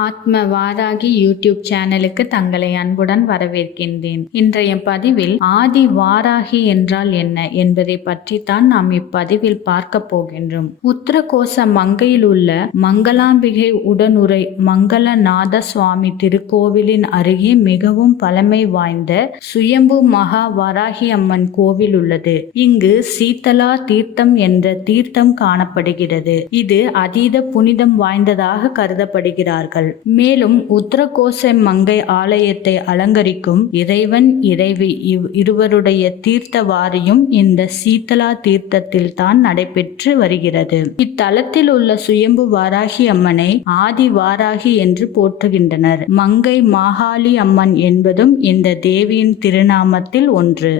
ஆத்ம வாராகி யூடியூப் சேனலுக்கு தங்களை அன்புடன் வரவேற்கின்றேன். இன்றைய பதிவில் ஆதி வாராகி என்றால் என்ன என்பதை பற்றி தான் நாம் இப்பதிவில் பார்க்க போகின்றோம். உத்தரகோச மங்கையில் உள்ள மங்களாம்பிகை உடனுரை மங்களநாத சுவாமி திருக்கோவிலின் அருகே மிகவும் பழமை வாய்ந்த சுயம்பு மகா வாராகி அம்மன் கோவில் உள்ளது. இங்கு சீதலா தீர்த்தம் என்ற தீர்த்தம் காணப்படுகிறது. இது அதீத புனிதம் வாய்ந்ததாக கருதப்படுகிறார்கள். மேலும் உத்தரகோச மங்கை ஆலயத்தை அலங்கரிக்கும் இறைவன் இறைவி இவ் இருவருடைய தீர்த்த வாரியும் இந்த சீதலா தீர்த்தத்தில் தான் நடைபெற்று வருகிறது. இத்தலத்தில் உள்ள சுயம்பு வாராகி அம்மனை ஆதி வாராகி என்று போற்றுகின்றனர். மங்கை மாகாளி அம்மன் என்பதும் இந்த தேவியின் திருநாமத்தில் ஒன்று.